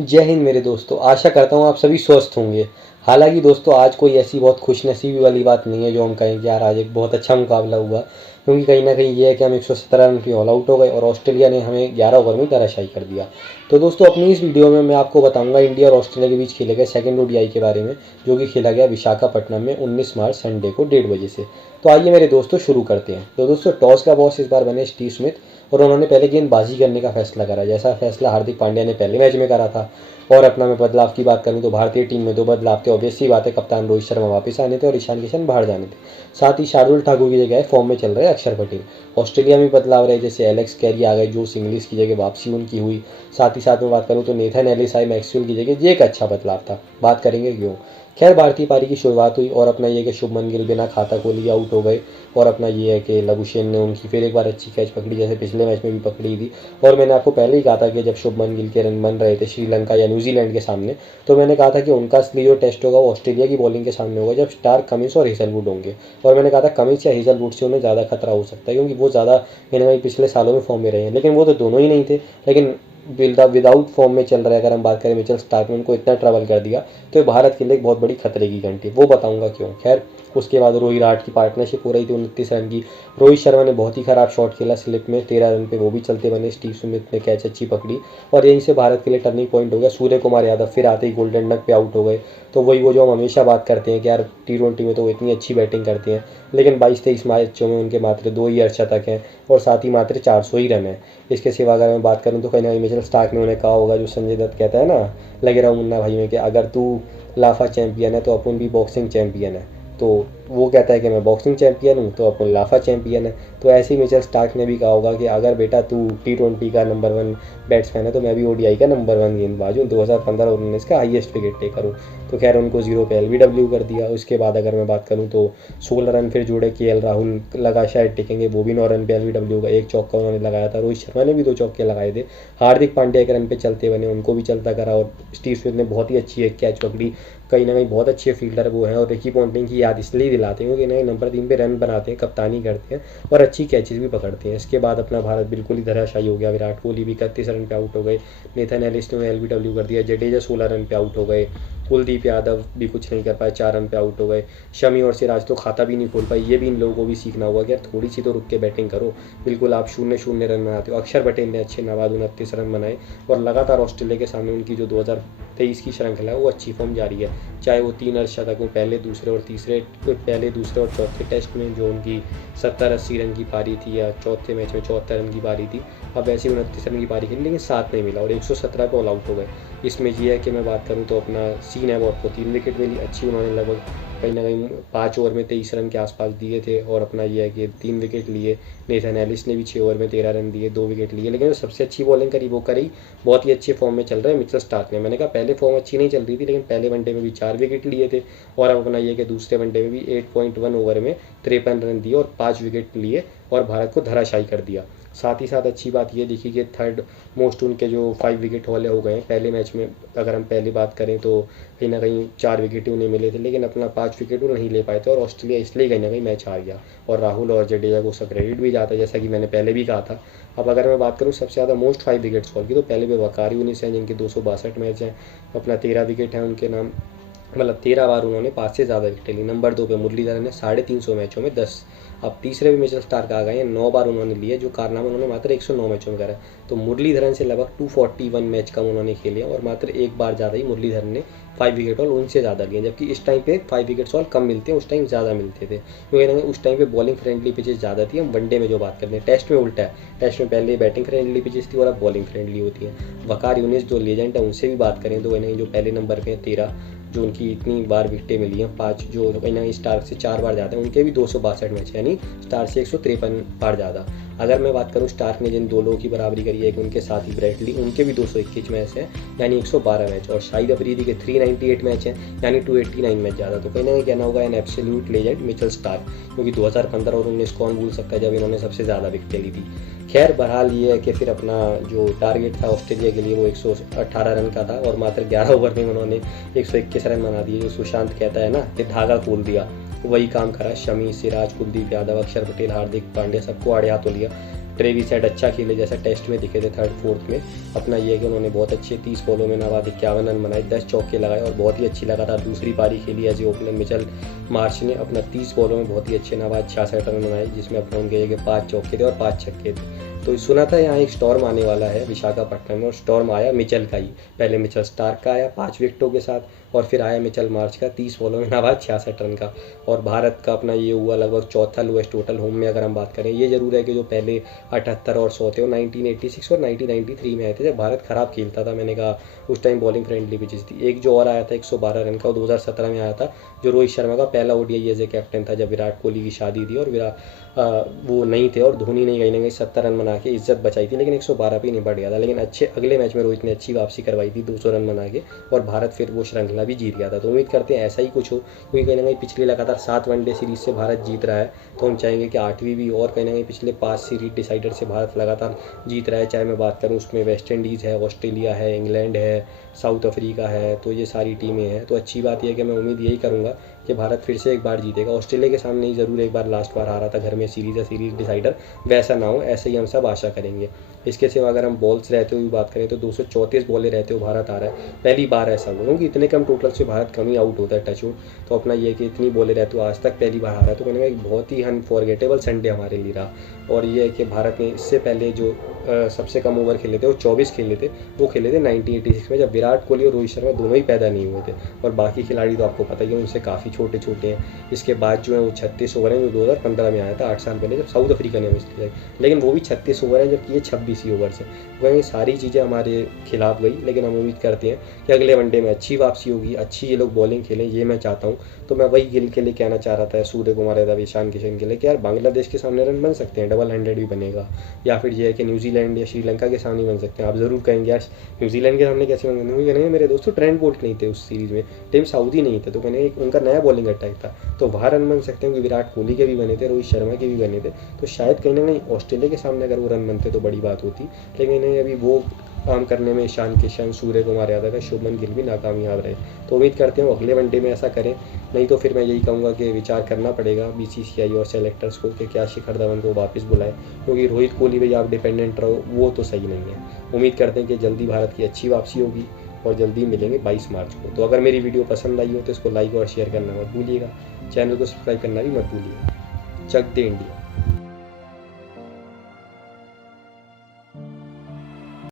जय हिंद मेरे दोस्तों। आशा करता हूँ आप सभी स्वस्थ होंगे। हालांकि दोस्तों आज कोई ऐसी बहुत खुशनसीबी वाली बात नहीं है जो हम कहें कि यार आज एक बहुत अच्छा मुकाबला हुआ, क्योंकि कहीं ना कहीं ये है कि हम 117 रन पे ऑल आउट हो गए और ऑस्ट्रेलिया ने हमें 11 ओवर में धराशायी कर दिया। तो दोस्तों अपनी इस वीडियो में मैं आपको बताऊंगा इंडिया और ऑस्ट्रेलिया के बीच खेले गए सेकंड ओडीआई के बारे में, जो कि खेला गया विशाखापट्टनम में 19 मार्च संडे को 1:30 बजे से। तो आइए मेरे दोस्तों शुरू करते हैं। तो दोस्तों टॉस का बॉस इस बार बने स्टीव स्मिथ और उन्होंने पहले गेंदबाजी करने का फैसला करा, जैसा फैसला हार्दिक पांड्या ने पहले मैच में करा था। और अपना मैं बदलाव की बात करूं तो भारतीय टीम में 2 बदलाव थे। ऑब्वियस सी बात है, कप्तान रोहित शर्मा वापस आने थे और ईशान किशन बाहर जाने थे। साथ ही शार्दुल ठाकुर की जगह फॉर्म में चल रहे अक्षर पटेल। ऑस्ट्रेलिया में बदलाव रहे, जैसे एलेक्स कैरी आ गए, जो इंग्लिश की जगह वापसी उनकी हुई। साथ ही साथ में बात करूँ तो नेथन एलिस आए मैक्सवेल की जगह, ये एक अच्छा बदलाव था। बात करेंगे क्यों। खैर भारतीय पारी की शुरुआत हुई और अपना ये कि शुभमन गिल बिना खाता खोली आउट हो गए। और अपना ये है कि लबुशेन ने उनकी फिर एक बार अच्छी कैच पकड़ी, जैसे पिछले मैच में भी पकड़ी थी। और मैंने आपको पहले ही कहा था कि जब शुभमन गिल के रन बन रहे थे श्रीलंका या न्यूजीलैंड के सामने, तो मैंने कहा था कि उनका असली जो टेस्ट होगा वो ऑस्ट्रेलिया की बॉलिंग के सामने होगा, जब स्टार्क, कमिंस और हेजलवुड होंगे। और मैंने कहा था कमिंस या हेजलवुड से उन्हें ज़्यादा खतरा हो सकता है, क्योंकि वो ज़्यादा कहीं ना कहीं पिछले सालों में फॉर्म में रहे हैं। लेकिन वो तो दोनों ही नहीं थे। लेकिन विदाउट फॉर्म में चल रहा है, अगर हम बात करें मिचेल स्टार्क ने उनको इतना ट्रबल कर दिया, तो भारत के लिए एक बहुत बड़ी खतरे की घंटी, वो बताऊंगा क्यों। खैर उसके बाद रोहित विराट की पार्टनरशिप हो रही थी 29 रन की। रोहित शर्मा ने बहुत ही खराब शॉट खेला स्लिप में 13 रन पे, वो भी चलते बने। स्टीव स्मिथ ने कैच अच्छी पकड़ी और यहीं से भारत के लिए टर्निंग पॉइंट हो गया। सूर्य कुमार यादव फिर आते ही गोल्डन डक पे आउट हो गए। तो वही वो जो हम हमेशा बात करते हैं कि यार T20 में तो वो इतनी अच्छी बैटिंग करते हैं, लेकिन 22-23 मैचों में उनके मात्र 2 ही अर्धशतक हैं और साथ ही मात्र 400 ही रन है। इसके सिवा अगर मैं बात करूँ तो कहीं ना कहीं मिचेल स्टार्क ने उन्हें कहा होगा, जो संजय दत्त कहता है ना लगे रहा मुन्ना भाई में, कि अगर तू लाफा चैंपियन है तो अपन भी बॉक्सिंग चैंपियन है। तो वो कहता है कि मैं बॉक्सिंग चैंपियन हूँ तो अपन लाफा चैंपियन है। तो ऐसे ही मिचेल स्टार्क ने भी कहा होगा कि अगर बेटा तू T20 का नंबर 1 बैट्समैन है तो मैं भी ओडीआई का नंबर 1 गेंदबाज हूँ, 2015 और 19 का हाईएस्ट विकेट टेकर हूँ। तो खैर उनको 0 पे LBW कर दिया। उसके बाद अगर मैं बात करूँ तो 16 रन फिर जुड़े। KL राहुल लगा शायद टिकेंगे, वो भी 9 रन पे LBW का, एक चौका उन्होंने लगाया था। रोहित शर्मा ने भी 2 चौके लगाए थे। हार्दिक पांड्या एक रन पे चलते बने, उनको भी चलता करा। और स्टीव स्मिथ ने बहुत ही अच्छी एक कैच पकड़ी। कहीं ना कहीं बहुत अच्छे फील्डर वो हैं और रिकी पॉन्टिंग की याद इसलिए दिलाते हैं क्योंकि नंबर 3 पे रन बनाते हैं, कप्तानी करते हैं और अच्छी कैचेस भी पकड़ते हैं। इसके बाद अपना भारत बिल्कुल ही धराशायी हो गया। विराट कोहली भी 31 रन पे आउट हो गए। नेथन एलिस ने LBW कर दिया। जडेजा 16 रन पे आउट हो गए। कुलदीप यादव भी कुछ नहीं कर पाए, 4 रन पे आउट हो गए। शमी और सिराज तो खाता भी नहीं खोल पाए। ये भी इन लोगों को भी सीखना होगा कि यार थोड़ी सी तो रुक के बैटिंग करो। बिल्कुल आप 0-0 रन बनाते हो। अक्षर पटेल ने अच्छे नवाद 29 रन बनाए और लगातार ऑस्ट्रेलिया के सामने उनकी जो 2023 की श्रृंखला है वो अच्छी फॉर्म जारी है। चाहे वो 3 अर्धशतक हो पहले दूसरे और चौथे टेस्ट में, जो उनकी 70-80 रन की पारी थी, या चौथे मैच में 74 रन की पारी थी। अब वैसे 29 रन की पारी खेली लेकिन साथ नहीं मिला और 117 पे ऑल आउट हो गए। इसमें यह है कि मैं बात करूं तो अपना सीन है वो, आपको 3 विकेट मिली अच्छी, उन्होंने लगभग कहीं ना कहीं 5 ओवर में 23 रन के आसपास दिए थे। और अपना यह है कि 3 विकेट लिए। नेथन एलिस ने भी 6 ओवर में 13 रन दिए, 2 विकेट लिए। लेकिन जो सबसे अच्छी बॉलिंग करी वो करी, बहुत ही अच्छे फॉर्म में चल रहे हैं मिचेल स्टार्क ने। मैंने कहा पहले फॉर्म अच्छी नहीं चल रही थी, लेकिन पहले वनडे में भी 4 विकेट लिए थे। और अब अपना यह कि दूसरे वनडे में भी 8.1 ओवर में 53 रन दिए और 5 विकेट लिए और भारत को धराशायी कर दिया। साथ ही साथ अच्छी बात ये दिखी कि थर्ड मोस्ट उनके जो 5 विकेट वाले हो गए हैं। पहले मैच में अगर हम पहली बात करें तो कहीं ना कहीं 4 विकेट ही उन्हें मिले थे, लेकिन अपना 5 विकेट वो नहीं ले पाए थे और ऑस्ट्रेलिया इसलिए कहीं ना कहीं मैच हार गया। और राहुल और जडेजा को उसका क्रेडिट भी जाता है, जैसा कि मैंने पहले भी कहा था। अब अगर मैं बात करूँ सबसे ज़्यादा मोस्ट 5 विकेट्स फॉल की, तो पहले पे वकारी यूनिस हैं जिनके 262 मैच हैं। अपना 13 विकेट हैं उनके नाम, मतलब 13 बार उन्होंने 5 से ज़्यादा विकेट ली। नंबर 2 पे मुरलीधरन ने 350 मैचों में 10। अब तीसरे भी मिचेल स्टार्क आ गए हैं, 9 बार उन्होंने लिए, जो कारनामा उन्होंने मात्र 109 मैचों में करा। तो मुरलीधरन से लगभग 241 मैच कम उन्होंने खेले और मात्र एक बार ज़्यादा ही मुरलीधरन ने 5 विकेट ऑल उनसे ज़्यादा लिए। जबकि इस टाइम पे 5 विकेट्स ऑल कम मिलते हैं, उस टाइम ज़्यादा मिलते थे, क्योंकि उस टाइम पे बॉलिंग फ्रेंडली पिचेस ज़्यादा थी। हम वनडे में जो बात करते हैं, टेस्ट में उल्टा है। टेस्ट में पहले बैटिंग फ्रेंडली पिचेस थी और अब बॉलिंग फ्रेंडली होती हैं। वकार यूनिस जो लेजेंड है उनसे भी बात करें तो कहीं जो पहले नंबर पे 13, जो उनकी इतनी बार विकेटें मिली हैं 5, जो कहीं ना कहीं स्टार्क से 4 बार ज़्यादा हैं, उनके भी 262 मैच, यानी स्टार्क से 153 बार ज़्यादा। अगर मैं बात करूं स्टार्क ने जिन 2 लोगों की बराबरी करी है, उनके साथ ही ब्रैडली, उनके भी 221 मैच हैं यानी 112 मैच। और शाहिद अफरीदी के 398 मैच हैं यानी 289 मैच ज़्यादा। तो कहीं ना कहीं कहना होगा an absolute legend Mitchell Starc, क्योंकि 2015 और 19 कौन भूल सकता है जब इन्होंने सबसे ज़्यादा विकेटें ली थी। खैर बहरहाल ये है कि फिर अपना जो टारगेट था ऑस्ट्रेलिया के लिए वो 118 रन का था और मात्र 11 ओवर में उन्होंने 121 रन बना दिए। जो सुशांत कहता है ना कि धागा खोल दिया, वही काम करा। शमी, सिराज, कुलदीप यादव, अक्षर पटेल, हार्दिक पांड्या सबको आड़े हाथों लिया। ट्रेविस हेड अच्छा खेले जैसा टेस्ट में दिखे थे थर्ड फोर्थ में। अपना ये है कि उन्होंने बहुत अच्छे 30 बॉलों में नवाद 51 रन बनाए, 10 चौके लगाए और बहुत ही अच्छी लगातार दूसरी पारी खेली as a opener. Mitchell Marsh ने अपना 30 बॉलों में बहुत ही अच्छे नवाद 66 रन बनाए, जिसमें अपना उनके 5 चौके थे और 5 छक्के थे। तो सुना था यहाँ एक स्टॉर्म आने वाला है विशाखापट्टनम में, और स्टॉर्म आया मिचेल का ही। पहले मिचेल स्टार्क का आया 5 विकेटों के साथ, और फिर आया मिचेल मार्च का 30 बॉलों में नवाद 66 रन का। और भारत का अपना ये हुआ लगभग चौथा लोएस्ट टोटल होम में अगर हम बात करें। ये जरूर है कि जो पहले 78 और 100 थे वो 1986 और 1993 में आए थे, जब भारत खराब खेलता था। मैंने कहा उस टाइम बॉलिंग फ्रेंडली पिचेस थी। एक जो और आया था 112 रन का, वो 2017 में आया था, जो रोहित शर्मा का पहला ओडीआई एज ए कैप्टन था, जब विराट कोहली की शादी थी और वो नहीं थे और धोनी ने कहीं ना कहीं 70 रन बना के इज्जत बचाई थी, लेकिन 112 पे निपट गया था। लेकिन अच्छे अगले मैच में रोहित ने अच्छी वापसी करवाई थी 200 रन बना के, और भारत फिर वो श्रृंखला भी जीत गया था। तो उम्मीद करते हैं ऐसा ही कुछ हो, क्योंकि कहीं ना कहीं पिछले लगातार 7 वनडे सीरीज से भारत जीत रहा है, तो हम चाहेंगे कि 8वीं भी, और कहीं ना कहीं पिछले 5 सीरीज डिसाइडर से भारत लगातार जीत रहा है। चाहे मैं बात करूँ उसमें वेस्ट इंडीज़ है, ऑस्ट्रेलिया है, इंग्लैंड है, साउथ अफ्रीका है, तो ये सारी टीमें हैं। तो अच्छी बात यह है कि मैं उम्मीद यही करूँगा कि भारत फिर से एक बार जीतेगा। ऑस्ट्रेलिया के सामने ही ज़रूर एक बार लास्ट बार हारा था घर में सीरीज़ या सीरीज डिसाइडर, वैसा ना हो, ऐसे ही हम सब आशा करेंगे। इसके सिवा अगर हम बॉल्स रहते हुए बात करें तो 234 बॉलें रहते हुए भारत आ रहा है, पहली बार ऐसा हुआ, क्योंकि इतने कम टोटल से भारत कम ही आउट होता है टच वुड। तो अपना ये कि इतनी बॉलें रहते हुए आज तक पहली बार आ रहा है, तो कहने का एक बहुत ही अनफॉरगेटेबल संडे हमारे लिए रहा। और ये है कि भारत ने इससे पहले जो सबसे कम ओवर खेले थे वो 24 खेले थे, वो खेले थे 1986 में, जब विराट कोहली और रोहित शर्मा दोनों ही पैदा नहीं हुए थे। और बाकी खिलाड़ी तो आपको पता ही है उनसे काफ़ी छोटे छोटे हैं। इसके बाद जो है वो 36 ओवर हैं, जो 2015 में आया था 8 साल पहले, जब साउथ अफ्रीका ने मैच किया। लेकिन वो भी 36 ओवर हैं, जबकि ये 26 ही ओवर से। वहीं सारी चीज़ें हमारे खिलाफ गई, लेकिन हम उम्मीद करते हैं कि अगले वनडे में अच्छी वापसी होगी, अच्छी ये लोग बॉलिंग खेलें, ये मैं चाहता हूँ। तो मैं वही गिल के लिए कहना चाह रहा था, सूर्य कुमार यादव, ईशान किशन के लिए, कि यार बांग्लादेश के सामने रन बन सकते हैं, डबल 100 भी बनेगा। या फिर ये है कि न्यूजीलैंड या श्रीलंका के सामने बन सकते हैं। आप ज़रूर कहेंगे यार न्यूजीलैंड के सामने कैसे बन सकते हैं? मेरे दोस्तों ट्रेंट बोल्ट नहीं थे उस सीरीज़ में, टीम साउदी नहीं थे, तो कहने उनका नया बॉलिंग अटैक था, तो वहाँ रन बन सकते हैं, क्योंकि विराट कोहली के भी बने थे, रोहित शर्मा के भी बने थे। तो शायद कहीं ना कहीं ऑस्ट्रेलिया के सामने अगर वो रन बनते तो बड़ी बात होती, लेकिन अभी वो काम करने में ईशान किशन, सूर्य कुमार यादव है, शुभमन गिल भी नाकामयाब रहे। तो उम्मीद करते हैं अगले वनडे में ऐसा करें, नहीं तो फिर मैं यही कहूँगा कि विचार करना पड़ेगा बीसीसीआई और सेलेक्टर्स को कि क्या शिखर धवन को वापस बुलाएं, क्योंकि रोहित कोहली पे आप डिपेंडेंट रहो वो तो सही नहीं है। उम्मीद करते हैं कि जल्दी भारत की अच्छी वापसी होगी और जल्दी मिलेंगे 22 मार्च को। तो अगर मेरी वीडियो पसंद आई हो तो इसको लाइक और शेयर करना मत भूलिएगा, चैनल को सब्सक्राइब करना भी मत भूलिएगा। चक दे इंडिया।